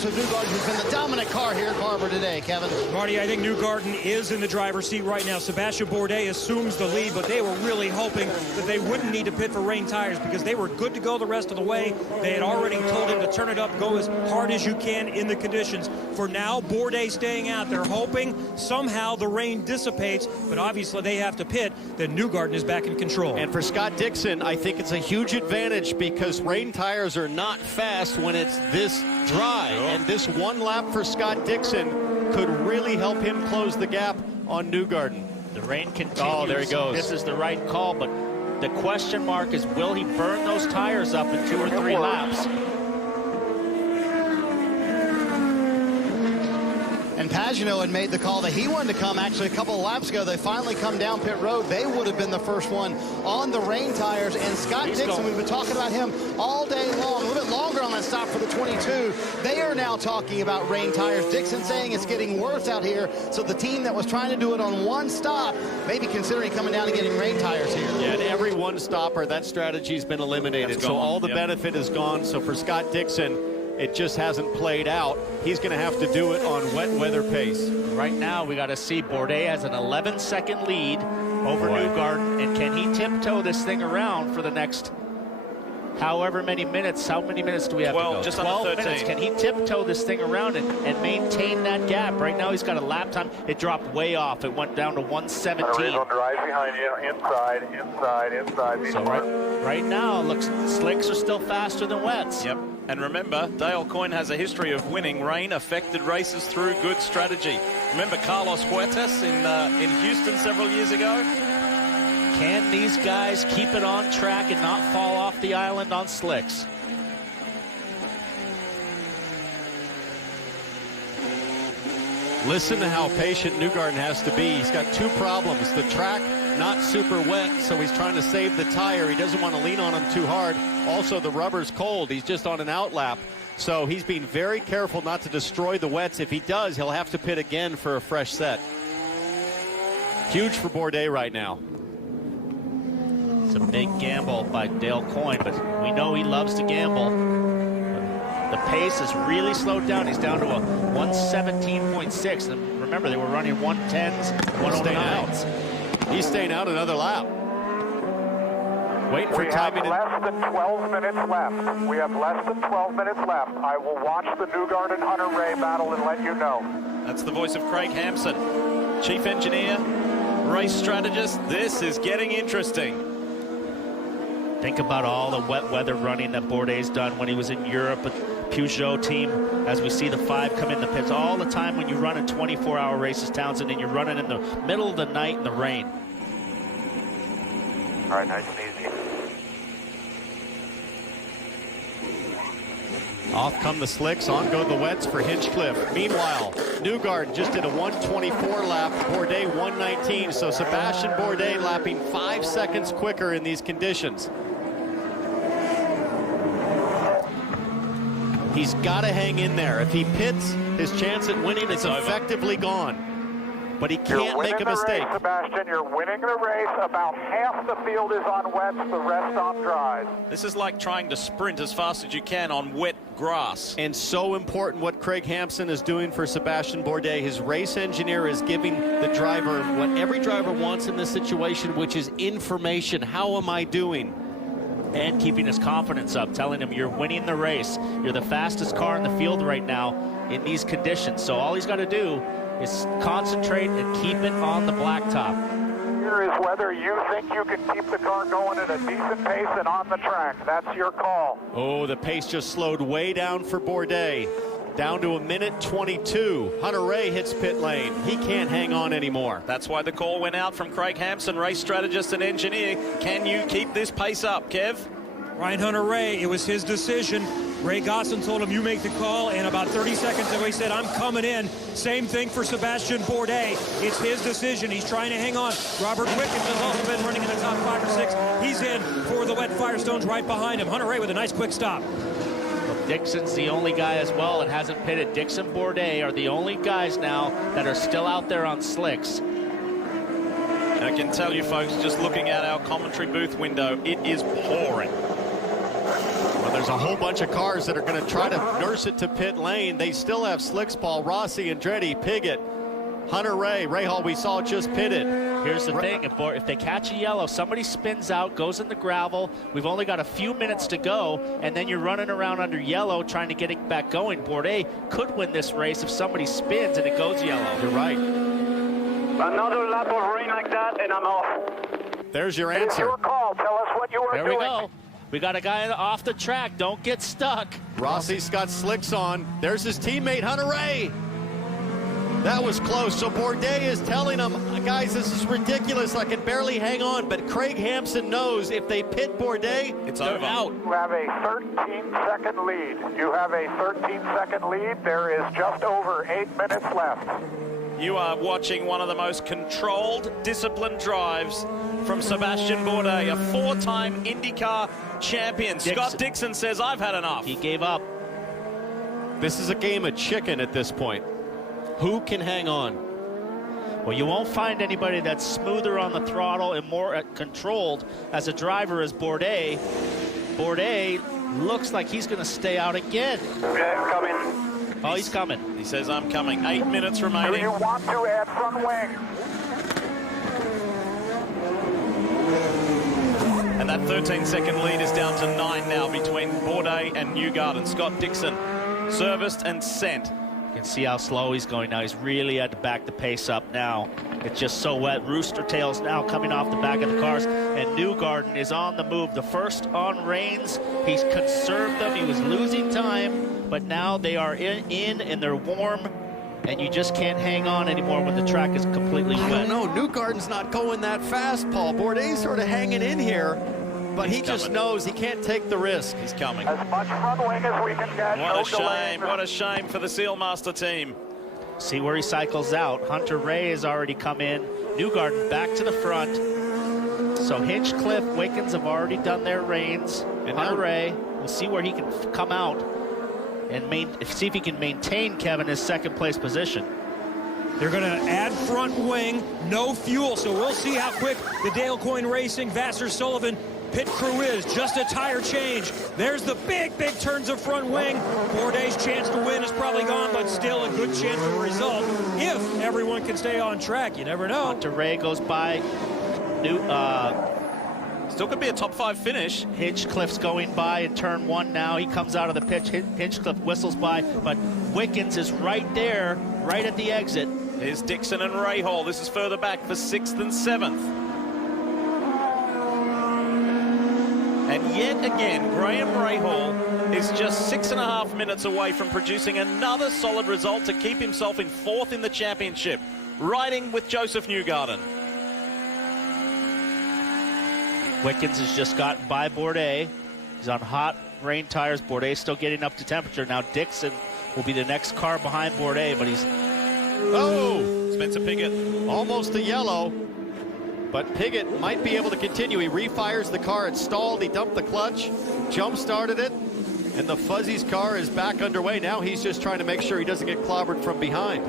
goes with Newgarden, who's been the dominant car here at Barber today, Kevin. Marty, I think Newgarden is in the driver's seat right now. Sebastian Bourdais assumes the lead, but they were really hoping that they wouldn't need to pit for rain tires because they were good to go the rest of the way. They had already told him to turn it up, go as hard as you can in the conditions. For now, Bourdais staying out. They're hoping somehow the rain dissipates, but obviously they have to pit. Then Newgarden is back in control. And for Scott Dixon, I think it's a huge advantage because rain tires are not fast when it's this dry. And this one lap for Scott Dixon could really help him close the gap on Newgarden. The rain continues. Oh, there he goes. This is the right call, but the question mark is, will he burn those tires up in 2 or 3 laps? And Pagenaud had made the call that he wanted to come actually a couple of laps ago. They finally come down pit road. They would have been the first one on the rain tires. And Scott Dixon, we've been talking about him all day long, a little bit longer on that stop for the 22. They are now talking about rain tires. Dixon saying it's getting worse out here. So the team that was trying to do it on one stop, maybe considering coming down and getting rain tires here. Yeah, and every one stopper, that strategy's been eliminated. So all the benefit is gone. So for Scott Dixon, it just hasn't played out. He's going to have to do it on wet weather pace. Right now, we got to see Bourdais has an 11-second lead over Newgarden, and can he tiptoe this thing around for the next however many minutes? How many minutes do we have to go? Just 12 under 13. minutes. Can he tiptoe this thing around and maintain that gap? Right now, he's got a lap time. It dropped way off. It went down to 117. Drive behind you, inside. So right now, looks slicks are still faster than wets. Yep. And remember, Dale Coyne has a history of winning rain-affected races through good strategy. Remember Carlos Huertas in Houston several years ago? Can these guys keep it on track and not fall off the island on slicks? Listen to how patient Newgarden has to be. He's got 2 problems. The track, not super wet, so he's trying to save the tire. He doesn't want to lean on him too hard. Also, the rubber's cold. He's just on an out lap. So he's being very careful not to destroy the wets. If he does, he'll have to pit again for a fresh set. Huge for Bourdais right now. It's a big gamble by Dale Coyne, but we know he loves to gamble. The pace has really slowed down. He's down to a 117.6. And remember, they were running 110s, 109s. He's staying out another lap. Waiting for timing. We have less than 12 minutes left. We have less than 12 minutes left. I will watch the Newgarden Hunter Ray battle and let you know. That's the voice of Craig Hampson, chief engineer, race strategist. This is getting interesting. Think about all the wet weather running that Bourdais done when he was in Europe with Peugeot team. As we see the 5 come in the pits all the time when you run in 24-hour races, Townsend, and you're running in the middle of the night in the rain. All right, nice and easy. Off come the slicks, on go the wets for Hinchcliffe. Meanwhile, Newgarden just did a 124 lap, Bourdais 119, so Sebastian Bourdais lapping 5 seconds quicker in these conditions. He's got to hang in there. If he pits, his chance at winning is effectively gone. But he can't make a mistake. Race, Sebastian, you're winning the race. About half the field is on wets, the rest on dries. This is like trying to sprint as fast as you can on wet grass. And so important what Craig Hampson is doing for Sebastian Bourdais. His race engineer is giving the driver what every driver wants in this situation, which is information. How am I doing? And keeping his confidence up, telling him you're winning the race. You're the fastest car in the field right now in these conditions. So all he's got to do is concentrate and keep it on the blacktop. Here is whether you think you can keep the car going at a decent pace and on the track. That's your call. Oh, the pace just slowed way down for Bourdais. Down to a minute 22. Hunter Ray hits pit lane. He can't hang on anymore. That's why the call went out from Craig Hampson, race strategist and engineer. Can you keep this pace up, Kev? Ryan Hunter-Reay, it was his decision. Ray Gosselin told him, you make the call, and about 30 seconds ago he said, I'm coming in. Same thing for Sebastian Bourdais. It's his decision. He's trying to hang on. Robert Wickens has also been running in the top 5 or 6. He's in for the wet Firestones right behind him. Hunter-Reay with a nice quick stop. Well, Dixon's the only guy as well that hasn't pitted. Dixon, Bourdais are the only guys now that are still out there on slicks. I can tell you folks, just looking at our commentary booth window, it is pouring. Whether there's a whole bunch of cars that are going to try to nurse it to pit lane. They still have Slicksball, Rossi, Andretti, Piggott, Hunter Ray, Rahal we saw just pitted. Here's the thing, if they catch a yellow, somebody spins out, goes in the gravel, we've only got a few minutes to go, and then you're running around under yellow trying to get it back going. Bourdais could win this race if somebody spins and it goes yellow. You're right. Another lap of rain like that, and I'm off. There's your It's answer. your call. Tell us what you are There doing. we go. We got a guy off the track. Don't get stuck. Rossi's got slicks on. There's his teammate, Hunter Ray. That was close. So Bourdais is telling him, guys, this is ridiculous. I can barely hang on. But Craig Hampson knows if they pit Bourdais, It's they're over. out. You have a 13-second lead. You have a 13-second lead. There is just over 8 minutes left. You are watching one of the most controlled, disciplined drives from Sebastian Bourdais, a 4-time IndyCar champion. Scott Dixon says, I've had enough. He gave up. This is a game of chicken at this point. Who can hang on? Well, you won't find anybody that's smoother on the throttle and more controlled as a driver as Bourdais. Bourdais looks like he's going to stay out again. Yeah, coming. Oh, he's coming. He says, I'm coming. 8 minutes Do remaining. you want to add front wing? And that 13-second lead is down to 9 now between Bourdais and Newgarden. Scott Dixon serviced and sent. You can see how slow he's going now. He's really had to back the pace up now. It's just so wet. Rooster tails now coming off the back of the cars, and Newgarden is on the move. The first on reins. He's conserved them. He was losing time, but now they are in and they're warm, and you just can't hang on anymore when the track is completely wet. I don't know. Newgarden's not going that fast, Paul. Bourdais sort of hanging in here, but he just coming. knows he can't take the risk. He's coming. As much front wing as we can get. What No a shame. delays. What a shame for the Sealmaster team. See where he cycles out. Hunter Ray has already come in. Newgarden back to the front. So Hinchcliffe, Wickens have already done their reins. And Hunter Ray, we'll see where he can come out and see if he can maintain, Kevin, his second place position. They're going to add front wing, no fuel, so we'll see how quick the Dale Coyne Racing, Vassar Sullivan pit crew is. Just a tire change. There's the big turns of front wing. Bourdais' chance to win is probably gone, but still a good chance for a result if everyone can stay on track. You never know. Hunter Ray goes by. Still could be a top 5 finish. Hinchcliffe's going by in turn 1 now. He comes out of the pitch. Hinchcliffe whistles by, but Wickens is right there, right at the exit. Here's Dixon and Rahal. This is further back for 6th and 7th. And yet again, Graham Rahal is just 6.5 minutes away from producing another solid result to keep himself in 4th in the championship, riding with Joseph Newgarden. Wickens has just gotten by Bourdais. He's on hot rain tires. Bourdais still getting up to temperature. Now Dixon will be the next car behind Bourdais, but he's... Oh! Spencer Piggott. Almost a yellow. But Piggott might be able to continue. He refires the car. It stalled. He dumped the clutch, jump-started it, and the Fuzzy's car is back underway. Now he's just trying to make sure he doesn't get clobbered from behind.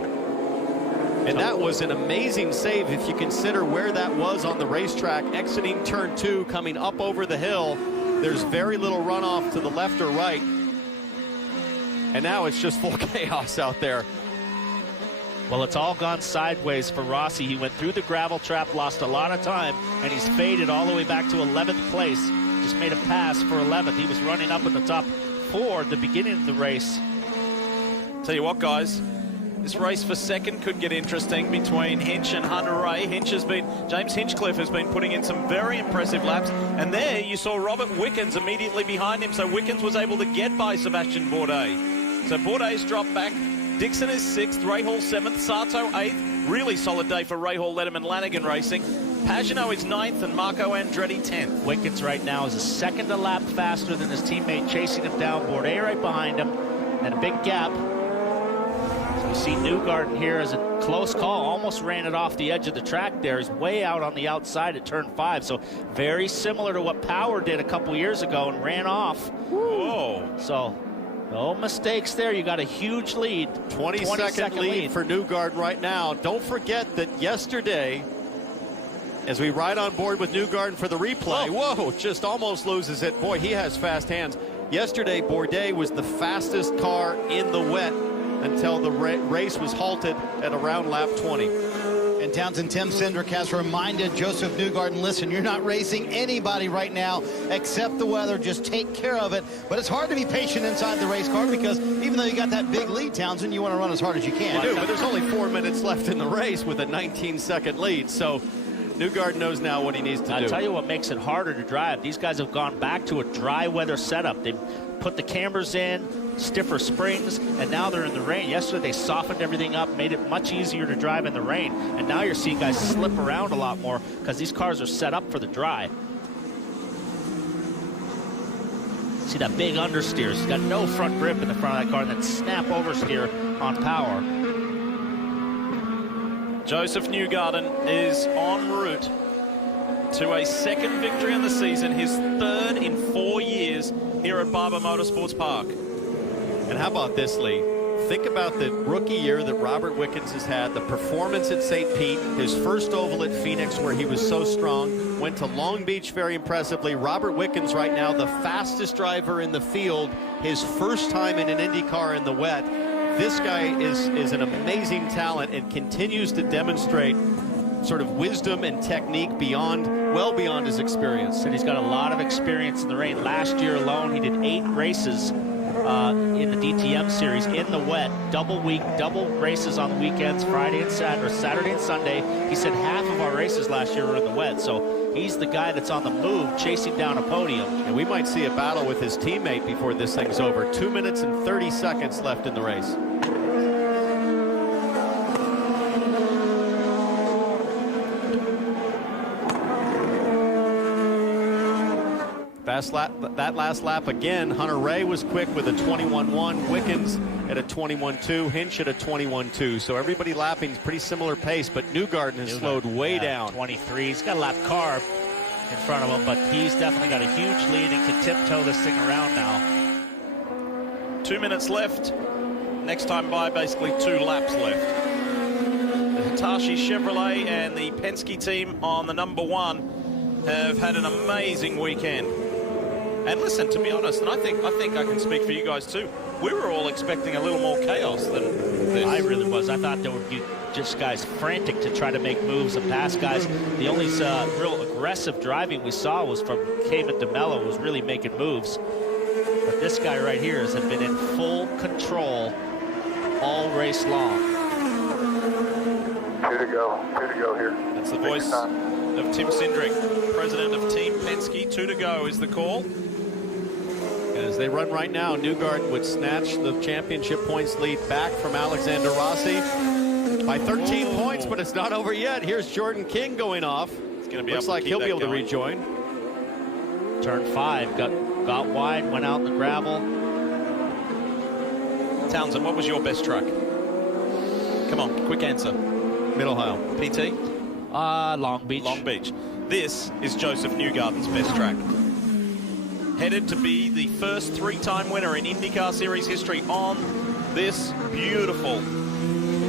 And that was an amazing save if you consider where that was on the racetrack, exiting turn 2, coming up over the hill. There's very little runoff to the left or right. And now it's just full chaos out there. Well, it's all gone sideways for Rossi. He went through the gravel trap, lost a lot of time, and he's faded all the way back to 11th place. Just made a pass for 11th. He was running up in the top 4 at the beginning of the race. Tell you what, guys, this race for second could get interesting between Hinch and Hunter Ray. James Hinchcliffe has been putting in some very impressive laps. And there you saw Robert Wickens immediately behind him. So Wickens was able to get by Sebastian Bourdais. So Bourdais dropped back. Dixon is 6th, Rahal 7th, Sato 8th. Really solid day for Rahal, Letterman, Lanigan Racing. Pagano is 9th and Marco Andretti 10th. Wickens right now is a second a lap faster than his teammate chasing him down. Bourdais right behind him, and a big gap. So you see Newgarden here as a close call, almost ran it off the edge of the track there. He's way out on the outside at turn 5, so very similar to what Power did a couple years ago and ran off. Whoa. So no mistakes there. You got a huge lead. 20-second lead for Newgarden right now. Don't forget that yesterday, as we ride on board with Newgarden for the replay, whoa, just almost loses it. Boy, he has fast hands. Yesterday, Bourdais was the fastest car in the wet until the race was halted at around lap 20. And Townsend, Tim Cindric has reminded Joseph Newgarden, listen, you're not racing anybody right now except the weather. Just take care of it. But it's hard to be patient inside the race car because even though you got that big lead, Townsend, you want to run as hard as you can. You do, but there's only 4 minutes left in the race with a 19-second lead. So Newgarden knows now what he needs to do. I'll tell you what makes it harder to drive. These guys have gone back to a dry weather setup. They've put the cambers in, stiffer springs, and now they're in the rain. Yesterday they softened everything up, made it much easier to drive in the rain, and now you're seeing guys slip around a lot more because these cars are set up for the dry. See that big understeer. He's got no front grip in the front of that car, and then snap oversteer on power. Joseph Newgarden is en route to a second victory in the season, his third in 4 years here at Barber Motorsports Park. And how about this, Lee? Think about the rookie year that Robert Wickens has had, the performance at St. Pete, his first oval at Phoenix where he was so strong, went to Long Beach very impressively. Robert Wickens right now, the fastest driver in the field, his first time in an IndyCar in the wet. This guy is an amazing talent and continues to demonstrate sort of wisdom and technique well beyond his experience. And he's got a lot of experience in the rain. Last year alone, he did 8 races in the DTM series in the wet, double races on the weekends, Saturday and Sunday. He said half of our races last year were in the wet, so he's the guy that's on the move, chasing down a podium. And we might see a battle with his teammate before this thing's over. 2 minutes and 30 seconds left in the race. That last lap again, Hunter Ray was quick with a 21.1, Wickens at a 21.2, Hinch at a 21.2. So everybody lapping pretty similar pace, but Newgarden has slowed way down. 23. He's got a lap car in front of him, but he's definitely got a huge lead and can tiptoe this thing around now. 2 minutes left. Next time by, basically 2 laps left. The Hitachi Chevrolet and the Penske team on the number 1 have had an amazing weekend. And listen, to be honest, and I think I can speak for you guys too, we were all expecting a little more chaos than this. I really was. I thought there would be just guys frantic to try to make moves and pass guys. The only real aggressive driving we saw was from Cayman DeMello, was really making moves. But this guy right here has been in full control all race long. 2 to go here. That's the voice of Tim Cindric, president of Team Penske. 2 to go is the call. As they run right now, Newgarden would snatch the championship points lead back from Alexander Rossi by 13 points, but it's not over yet. Here's Jordan King going off. It's going to be Looks like he'll be able to rejoin. Turn 5, got wide, went out in the gravel. Townsend, what was your best track? Come on, quick answer. Mid-Ohio. PT? Long Beach. Long Beach. This is Joseph Newgarden's best track. Headed to be the first 3-time winner in IndyCar Series history on this beautiful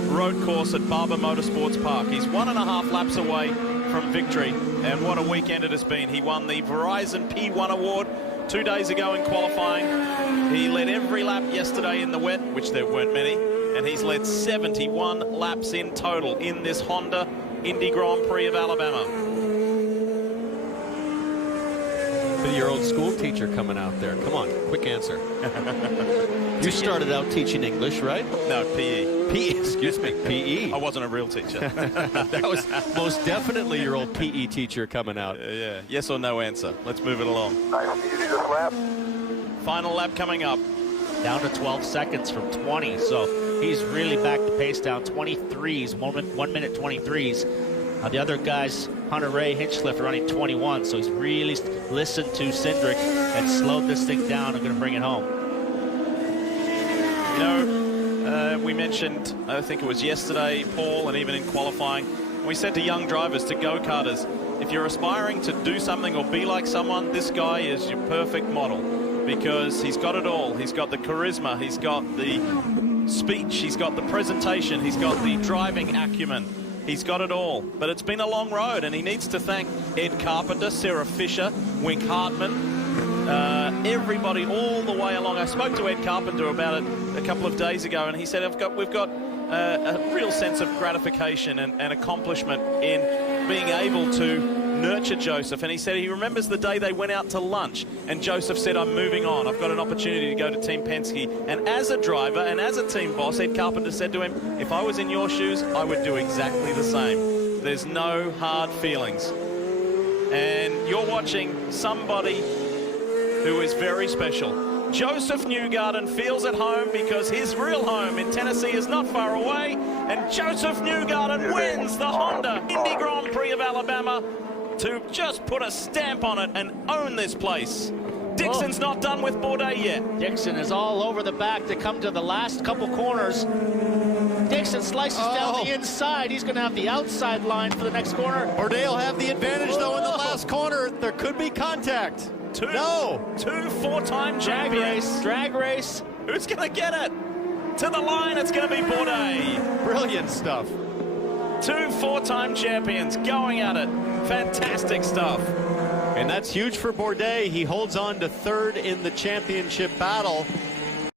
road course at Barber Motorsports Park. He's 1.5 laps away from victory, and what a weekend it has been. He won the Verizon P1 award 2 days ago in qualifying. He led every lap yesterday in the wet, which there weren't many, and he's led 71 laps in total in this Honda Indy Grand Prix of Alabama. Your old school teacher coming out there. Come on, quick answer. You started out teaching English, right? No, PE. PE, excuse me, PE. I wasn't a real teacher. That was most definitely your old PE teacher coming out. Yeah, yes or no answer. Let's move it along. Nice and easy this lap. Final lap coming up. Down to 12 seconds from 20, so he's really backed the pace down. 23s, 1 minute 23s. The other guys, Hunter Ray, Hinchcliffe, are running 21, so he's really listened to Cindric and slowed this thing down and going to bring it home. You know, we mentioned, I think it was yesterday, Paul, and even in qualifying, we said to young drivers, to go-karters, if you're aspiring to do something or be like someone, this guy is your perfect model, because he's got it all. He's got the charisma, he's got the speech, he's got the presentation, he's got the driving acumen. He's got it all, but it's been a long road, and he needs to thank Ed Carpenter, Sarah Fisher, Wink Hartman, everybody all the way along. I spoke to Ed Carpenter about it a couple of days ago, and he said, we've got a real sense of gratification and accomplishment in being able to nurture Joseph. And he said he remembers the day they went out to lunch and Joseph said, I'm moving on. I've got an opportunity to go to Team Penske. And as a driver and as a team boss, Ed Carpenter said to him, if I was in your shoes, I would do exactly the same. There's no hard feelings. And you're watching somebody who is very special. Joseph Newgarden feels at home because his real home in Tennessee is not far away. And Joseph Newgarden wins the Honda Indy Grand Prix of Alabama to just put a stamp on it and own this place. Dixon's not done with Bourdais yet. Dixon is all over the back to come to the last couple corners. Dixon slices down the inside. He's going to have the outside line for the next corner. Bourdais will have the advantage, though, in the last corner. There could be contact. Two four-time champions. Drag race. Who's going to get it? To the line, it's going to be Bourdais. Brilliant stuff. 2 four-time champions going at it. Fantastic stuff. And that's huge for Bourdais. He holds on to third in the championship battle.